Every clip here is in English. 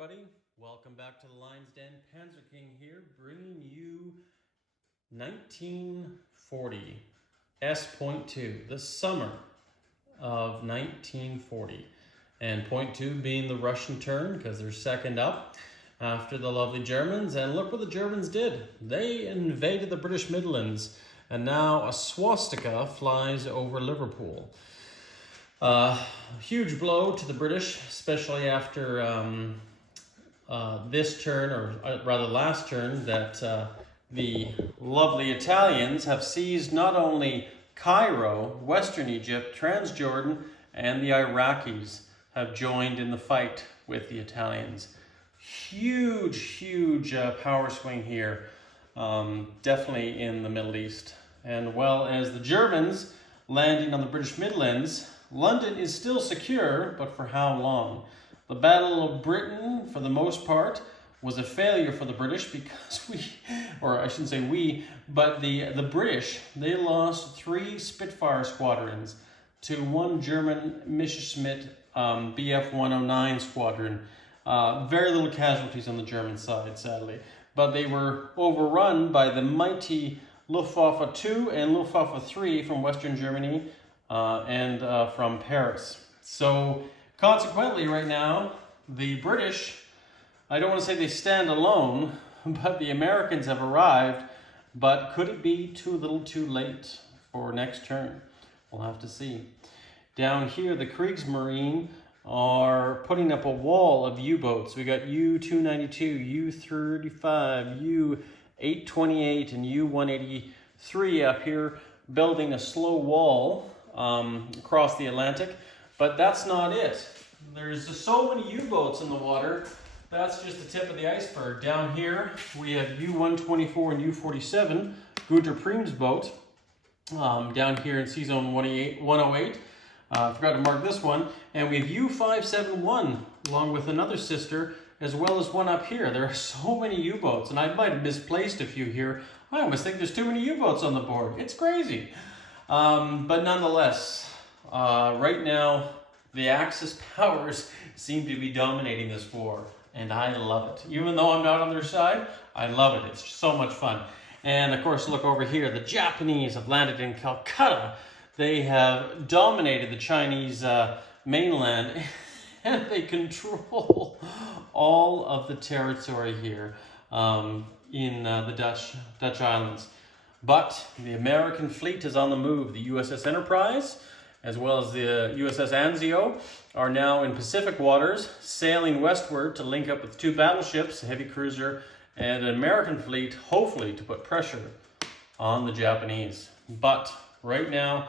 everybody. Welcome back to the Lion's Den. Panzer King here, bringing you 1940.S.2, the summer of 1940. And point two being the Russian turn, because they're second up after the lovely Germans. And look what the Germans did. They invaded the British Midlands, and now a swastika flies over Liverpool. Huge blow to the British, especially after this turn, or rather last turn, that the lovely Italians have seized not only Cairo, Western Egypt, Transjordan, and the Iraqis have joined in the fight with the Italians. Huge power swing here, definitely in the Middle East. And well, as the Germans landing on the British Midlands, London is still secure, but for how long? The Battle of Britain, for the most part, was a failure for the British because or I shouldn't say we, but the British, they lost 3 Spitfire squadrons to one German Messerschmitt Bf 109 squadron. Very little casualties on the German side, sadly. But they were overrun by the mighty Luftwaffe 2 and Luftwaffe 3 from Western Germany, and from Paris. So consequently right now, the British, I don't want to say they stand alone, but the Americans have arrived. But could it be too little too late for next turn? We'll have to see. Down here, the Kriegsmarine are putting up a wall of U-boats. We got U-292, U-35, U-828, and U-183 up here, building a slow wall across the Atlantic. But that's not it. There's just so many U-boats in the water. That's just the tip of the iceberg. Down here, we have U-124 and U-47, Gunter Priem's boat, down here in Sea Zone 108. I forgot to mark this one. And we have U-571, along with another sister, as well as one up here. There are so many U-boats, and I might have misplaced a few here. I almost think there's too many U-boats on the board. It's crazy. But nonetheless, right now, the Axis powers seem to be dominating this war, and I love it. Even though I'm not on their side, I love it. It's so much fun. And of course, look over here. The Japanese have landed in Calcutta. They have dominated the Chinese mainland, and they control all of the territory here in the Dutch islands. But the American fleet is on the move. The U.S.S. Enterprise, as well as the U.S.S. Anzio, are now in Pacific waters, sailing westward to link up with 2 battleships, a heavy cruiser, and an American fleet, hopefully to put pressure on the Japanese. But right now,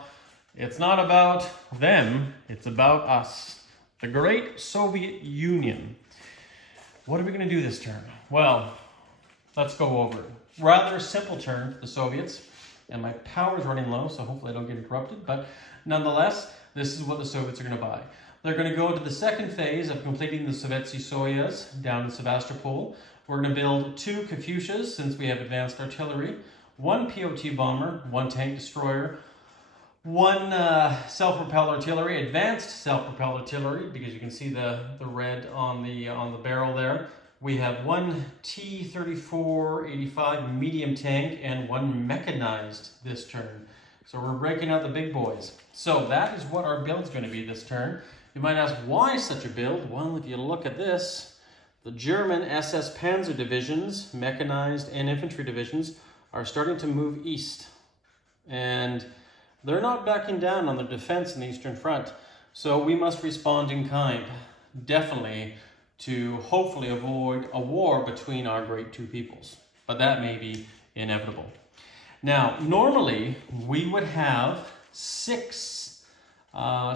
it's not about them, it's about us. The great Soviet Union. What are we going to do this turn? Well, let's go over it. Rather a simple turn for the Soviets, and my power is running low, so hopefully I don't get interrupted, but nonetheless, this is what the Soviets are going to buy. They're going to go into the second phase of completing the Sovetski Soyuz down in Sevastopol. We're going to build 2 Katyushas, since we have advanced artillery, 1 POT bomber, 1 tank destroyer, 1 self-propelled artillery, advanced self-propelled artillery, because you can see the red on the barrel there. We have 1 T-34-85 medium tank and 1 mechanized this turn. So we're breaking out the big boys. So that is what our build's going to be this turn. You might ask, why such a build? Well, if you look at this, the German SS Panzer divisions, mechanized and infantry divisions, are starting to move east. And they're not backing down on their defense in the Eastern Front. So we must respond in kind, definitely, to hopefully avoid a war between our great 2 peoples. But that may be inevitable. Now, normally, we would have 6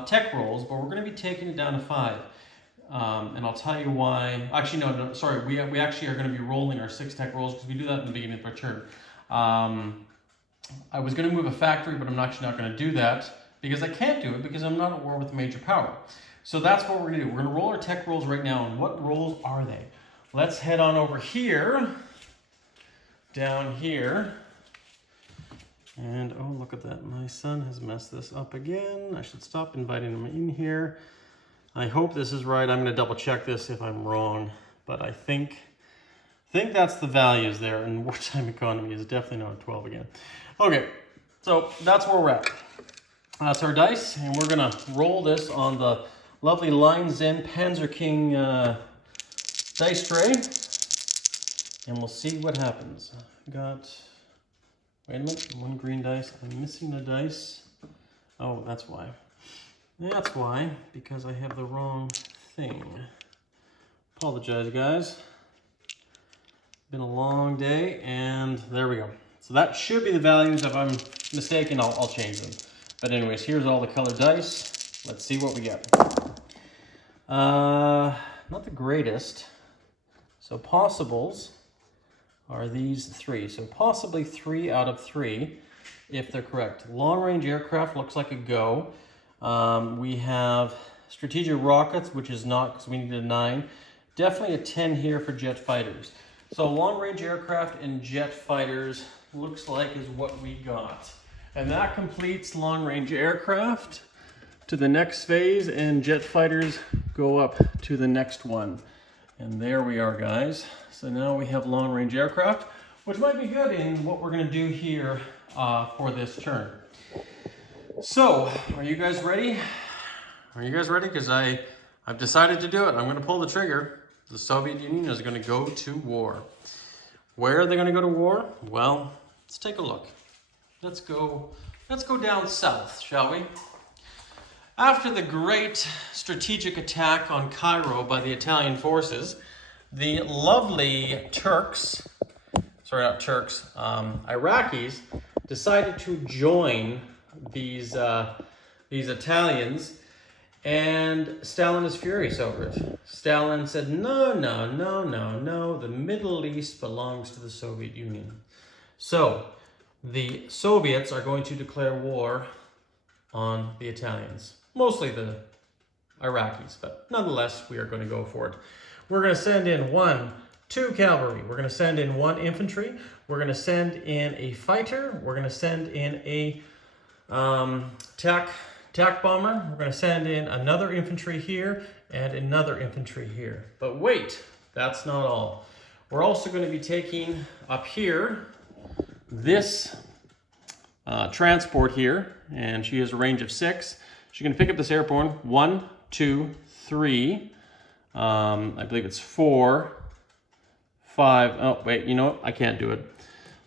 tech rolls, but we're going to be taking it down to 5. And I'll tell you why. Actually, no, sorry. We actually are going to be rolling our 6 tech rolls, because we do that in the beginning of our turn. I was going to move a factory, but I'm actually not going to do that, because I can't do it, because I'm not at war with a major power. So that's what we're going to do. We're going to roll our tech rolls right now. And what rolls are they? Let's head on over here, down here. And oh, look at that. My son has messed this up again. I should stop inviting him in here. I hope this is right. I'm going to double check this if I'm wrong. but I think that's the values there, and wartime economy is definitely not 12 again. Okay, so that's where we're at. That's our dice, and we're gonna roll this on the lovely Lion's Den Panzer King dice tray, and we'll see what happens. Got, wait a minute, one green dice. I'm missing a dice. Oh, that's why. That's why, because I have the wrong thing. Apologize, guys. Been a long day, and there we go. So that should be the values. If I'm mistaken, I'll change them. But anyways, here's all the colored dice. Let's see what we get. Not the greatest. So possibles are these three. So possibly 3 out of 3, if they're correct. Long-range aircraft looks like a go. We have strategic rockets, which is not, because we needed a 9. Definitely a 10 here for jet fighters. So long-range aircraft and jet fighters looks like is what we got. And that completes long-range aircraft to the next phase, and jet fighters go up to the next one. And there we are, guys. So now we have long-range aircraft, which might be good in what we're going to do here for this turn. So, are you guys ready? Are you guys ready? Because I've decided to do it. I'm going to pull the trigger. The Soviet Union is going to go to war. Where are they going to go to war? Well, let's take a look. Let's go down south, shall we? After the great strategic attack on Cairo by the Italian forces, the lovely Iraqis decided to join these Italians, and Stalin is furious over it. Stalin said, no, the Middle East belongs to the Soviet Union. So, the Soviets are going to declare war on the Italians. Mostly the Iraqis, but nonetheless, we are going to go for it. We're going to send in 2 cavalry. We're going to send in 1 infantry. We're going to send in a fighter. We're going to send in a TAC bomber. We're going to send in another infantry here and another infantry here. But wait, that's not all. We're also going to be taking up here this transport here, and she has a range of 6. She's going to pick up this airborne. 1, 2, 3. I believe it's 4, 5. Oh, wait, you know what? I can't do it.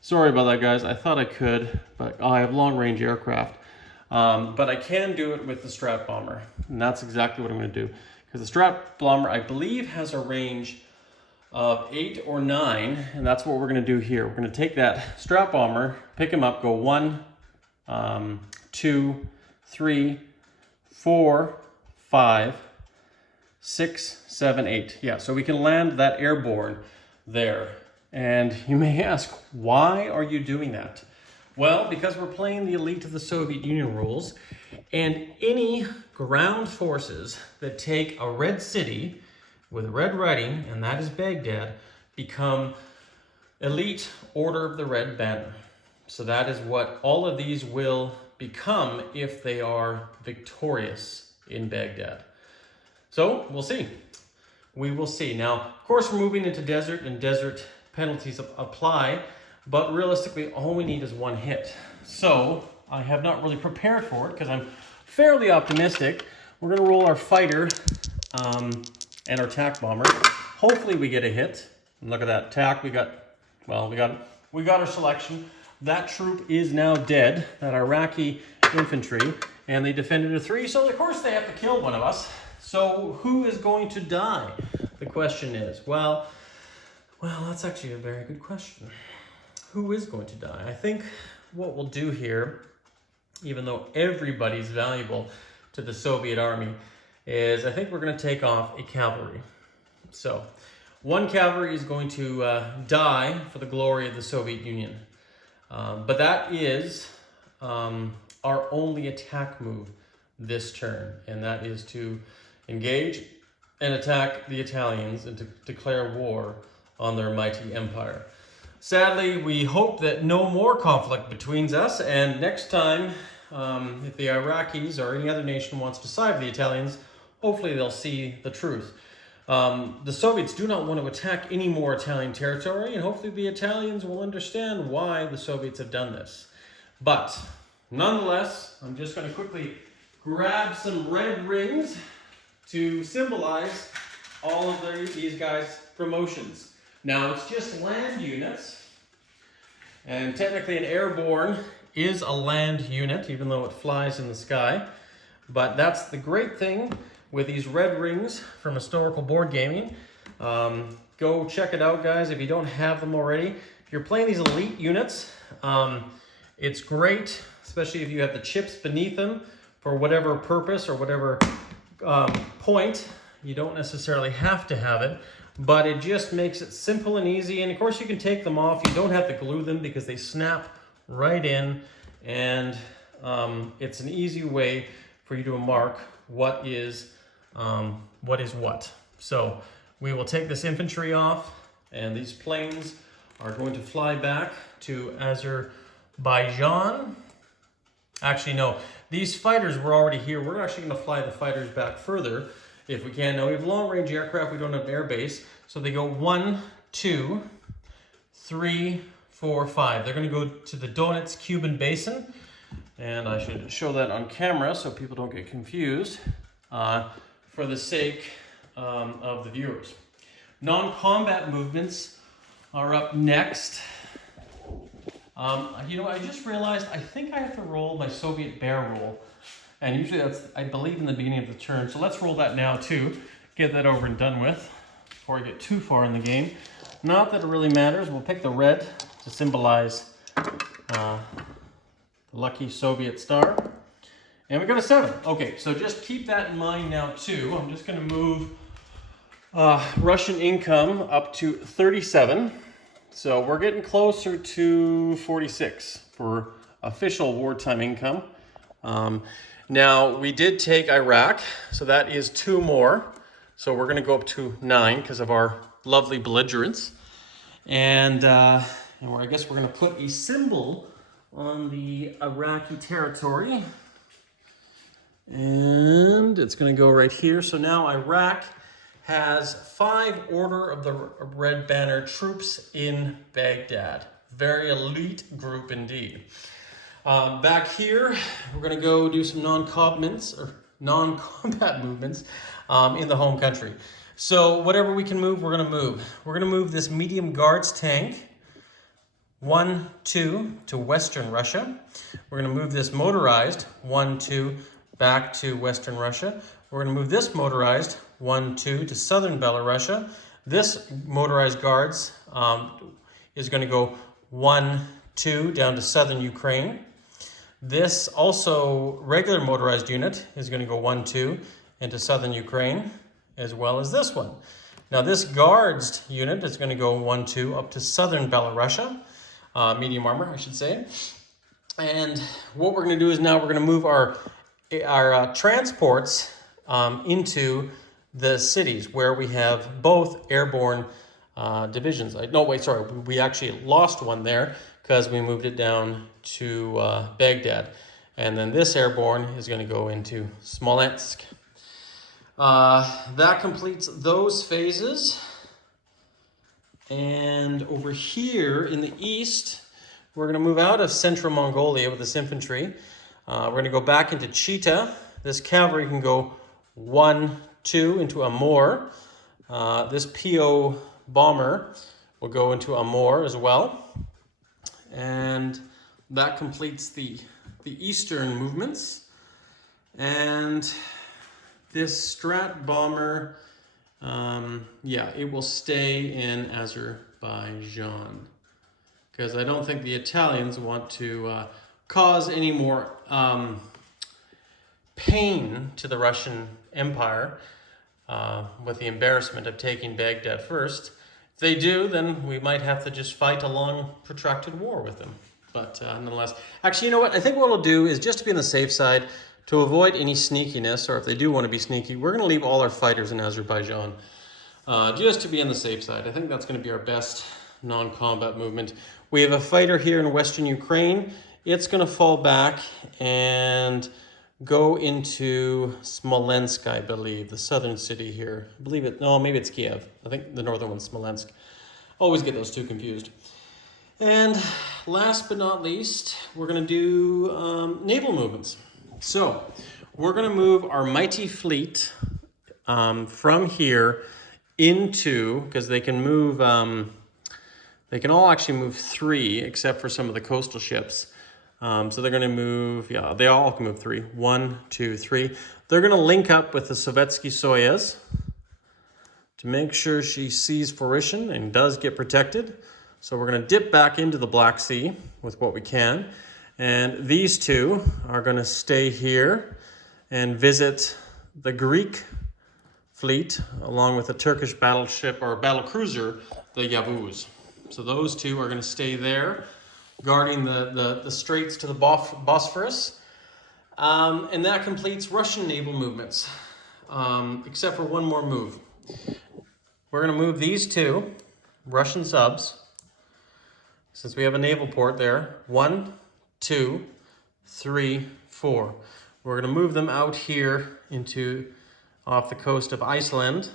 Sorry about that, guys. I thought I could, but I have long-range aircraft. But I can do it with the Strat Bomber, and that's exactly what I'm going to do. Because the Strat Bomber, I believe, has a range of 8 or 9, and that's what we're going to do here. We're going to take that Strat Bomber, pick him up, go 1, 2, 3, 4, 5, 6, 7, 8. Yeah, so we can land that airborne there. And you may ask, why are you doing that? Well, because we're playing the elite of the Soviet Union rules, and any ground forces that take a red city with red writing, and that is Baghdad, become elite Order of the Red Banner. So that is what all of these will become if they are victorious in Baghdad. So we'll see. We will see. Now, of course, we're moving into desert, and desert penalties apply, but realistically, all we need is 1 hit. So I have not really prepared for it because I'm fairly optimistic. We're going to roll our fighter and our TAC bomber. Hopefully we get a hit. And look at that TAC. We got our selection. That troop is now dead, that Iraqi infantry, and they defended a 3, so of course they have to kill one of us. So who is going to die? The question is, well, that's actually a very good question. Who is going to die? I think what we'll do here, even though everybody's valuable to the Soviet army, is I think we're going to take off a cavalry. So 1 cavalry is going to die for the glory of the Soviet Union. But that is our only attack move this turn, and that is to engage and attack the Italians and to declare war on their mighty empire. Sadly, we hope that no more conflict between us, and next time, if the Iraqis or any other nation wants to side with the Italians, hopefully they'll see the truth. The Soviets do not want to attack any more Italian territory, and hopefully the Italians will understand why the Soviets have done this. But nonetheless, I'm just going to quickly grab some red rings to symbolize all of these guys' promotions. Now, it's just land units, and technically an airborne is a land unit, even though it flies in the sky. But that's the great thing with these red rings from Historical Board Gaming. Go check it out, guys, if you don't have them already. If you're playing these elite units, it's great, especially if you have the chips beneath them for whatever purpose or whatever point. You don't necessarily have to have it, but it just makes it simple and easy. And of course you can take them off. You don't have to glue them because they snap right in, and it's an easy way for you to mark what is what. So we will take this infantry off, and these planes are going to fly back to Azerbaijan. Actually, no, these fighters were already here. We're actually going to fly the fighters back further if we can. Now, we have long-range aircraft. We don't have an air base. So they go 1, 2, 3, 4, 5. They're going to go to the Donetsk Cuban Basin. And I should show that on camera so people don't get confused for the sake of the viewers. Non-combat movements are up next. You know, I just realized I think I have to roll my Soviet bear roll. And usually that's, I believe, in the beginning of the turn. So let's roll that now too. Get that over and done with before I get too far in the game. Not that it really matters. We'll pick the red to symbolize the lucky Soviet star. And we got a 7. Okay, so just keep that in mind now too. I'm just going to move Russian income up to 37. So we're getting closer to 46 for official wartime income. Now, we did take Iraq, so that is 2 more. So we're going to go up to 9 because of our lovely belligerents. And I guess we're going to put a symbol on the Iraqi territory. And it's going to go right here. So now Iraq has 5 Order of the Red Banner troops in Baghdad. Very elite group indeed. Back here, we're going to go do some non-combat movements in the home country. So whatever we can move, we're going to move. We're going to move this medium guards tank 1, 2 to Western Russia. We're going to move this motorized 1, 2 back to Western Russia. We're going to move this motorized 1, 2 to Southern Belarusia. This motorized guards is going to go 1, 2 down to Southern Ukraine. This also regular motorized unit is going to go 1, 2 into Southern Ukraine, as well as this one. Now this guards unit is going to go 1, 2 up to Southern Belarusia, medium armor, I should say. And what we're going to do is now we're going to move our transports into the cities where we have both airborne divisions. We actually lost one there because we moved it down to Baghdad. And then this airborne is going to go into Smolensk. That completes those phases. And over here in the east, we're going to move out of central Mongolia with this infantry. We're going to go back into Chita. This cavalry can go 1, 2 into Amur. This PO bomber will go into Amur as well. And that completes the eastern movements. And this Strat bomber, it will stay in Azerbaijan. Because I don't think the Italians want to cause any more pain to the Russian Empire with the embarrassment of taking Baghdad first. If they do, then we might have to just fight a long, protracted war with them. But nonetheless, actually, you know what? I think what we'll do is, just to be on the safe side, to avoid any sneakiness, or if they do want to be sneaky, we're going to leave all our fighters in Azerbaijan, just to be on the safe side. I think that's going to be our best non-combat movement. We have a fighter here in Western Ukraine. It's going to fall back and go into Smolensk, I believe, the southern city here. I believe it, no, maybe it's Kiev. I think the northern one's Smolensk. Always get those two confused. And last but not least, we're going to do naval movements. So we're going to move our mighty fleet from here into, because they can move, they can all actually move 3, except for some of the coastal ships. So they're going to move, yeah, they all can move 3. 1, 2, 3. They're going to link up with the Sovietsky Soyuz to make sure she sees fruition and does get protected. So we're going to dip back into the Black Sea with what we can. And these two are going to stay here and visit the Greek fleet along with the Turkish battleship or battle cruiser, the Yavuz. So those two are going to stay there, guarding the straits to the Bosphorus. And that completes Russian naval movements, except for one more move. We're going to move these two Russian subs, since we have a naval port there. 1, 2, 3, 4. We're going to move them out here into off the coast of Iceland.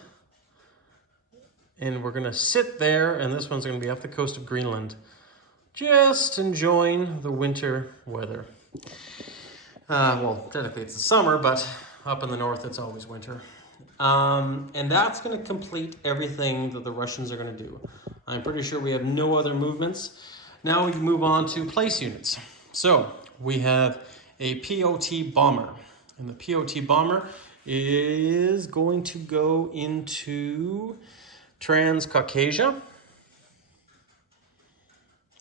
And we're going to sit there, and this one's going to be off the coast of Greenland, just enjoying the winter weather. Well, technically it's the summer, but up in the north it's always winter. And that's going to complete everything that the Russians are going to do. I'm pretty sure we have no other movements. Now we can move on to place units. So we have a POT bomber, and the POT bomber is going to go into Transcaucasia.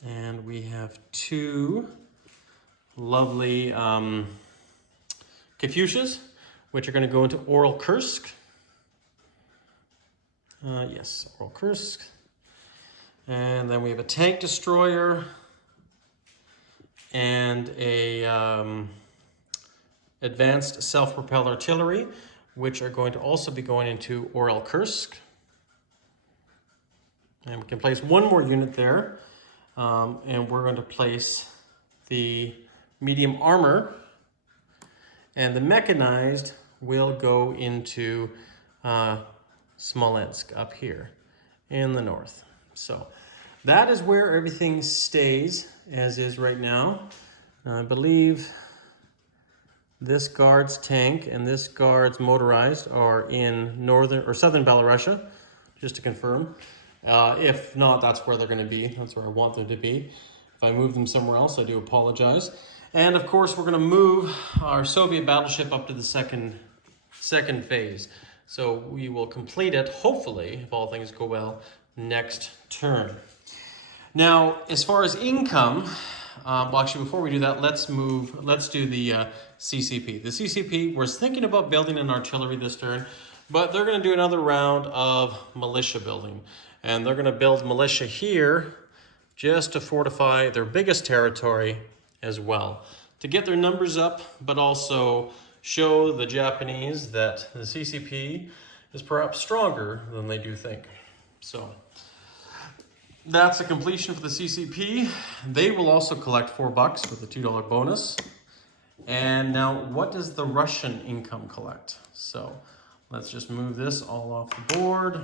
And we have 2 lovely Katyushas, which are going to go into Oral Kursk. Yes, Oral Kursk. And then we have a tank destroyer and a advanced self-propelled artillery, which are going to also be going into Oral Kursk. And we can place one more unit there. And we're going to place the medium armor, and the mechanized will go into Smolensk up here in the north. So that is where everything stays as is right now. I believe this guard's tank and this guard's motorized are in northern or southern Belarusia, just to confirm. If not, that's where they're going to be. That's where I want them to be. If I move them somewhere else, I do apologize. And of course, we're going to move our Soviet battleship up to the second phase. So we will complete it, hopefully, if all things go well, next turn. Now, as far as income, well, actually, before we do that, let's do the CCP. The CCP was thinking about building an artillery this turn, but they're going to do another round of militia building. And they're going to build militia here just to fortify their biggest territory as well, to get their numbers up, but also show the Japanese that the CCP is perhaps stronger than they do think. So that's a completion for the CCP. They will also collect $4 with a $2 bonus. And now, what does the Russian income collect? So let's just move this all off the board.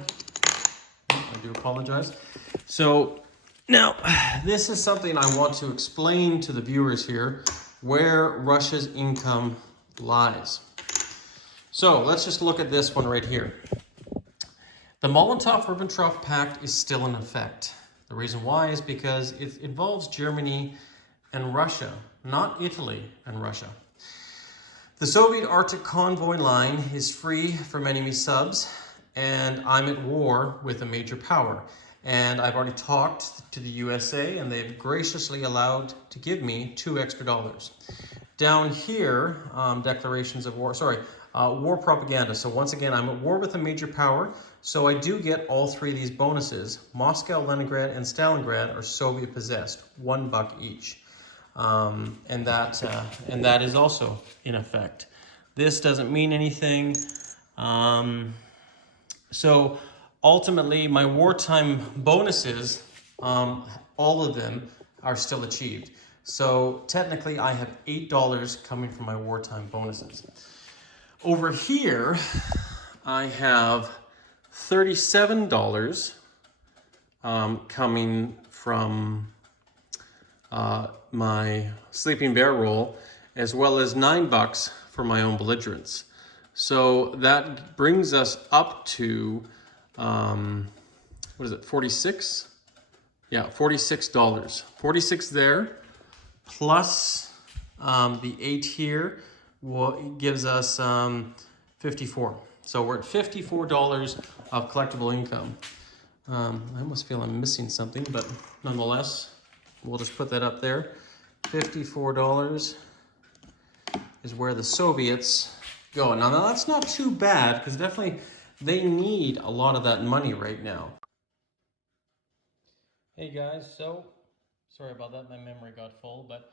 I do apologize. So now, this is something I want to explain to the viewers here, where Russia's income lies. So let's just look at this one right here. The Molotov-Ribbentrop Pact is still in effect. The reason why is because it involves Germany and Russia, not Italy and Russia. The Soviet Arctic convoy line is free from enemy subs, and I'm at war with a major power. And I've already talked to the USA, and they've graciously allowed to give me $2 extra. Down here, declarations of war, war propaganda. So once again, I'm at war with a major power, so I do get all 3 of these bonuses. Moscow, Leningrad, and Stalingrad are Soviet possessed, $1 each. And that is also in effect. This doesn't mean anything. So ultimately, my wartime bonuses, all of them are still achieved. So technically I have $8 coming from my wartime bonuses. Over here, I have $37 coming from my Sleeping Bear roll, as well as $9 for my own belligerents. So that brings us up to, what is it, 46? Yeah, $46. 46 there, plus the 8 here gives us 54. So we're at $54 of collectible income. I almost feel I'm missing something, but nonetheless, we'll just put that up there. $54 is where the Soviets go. Now that's not too bad, because definitely they need a lot of that money right now. Hey guys, so sorry about that, my memory got full, but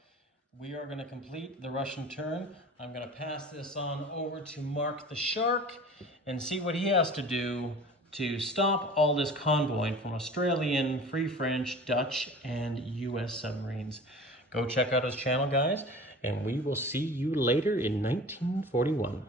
we are going to complete the Russian turn. I'm going to pass this on over to Mark the Shark and see what he has to do to stop all this convoying from Australian, Free French, Dutch, and U.S. submarines. Go check out his channel, guys, and we will see you later in 1941.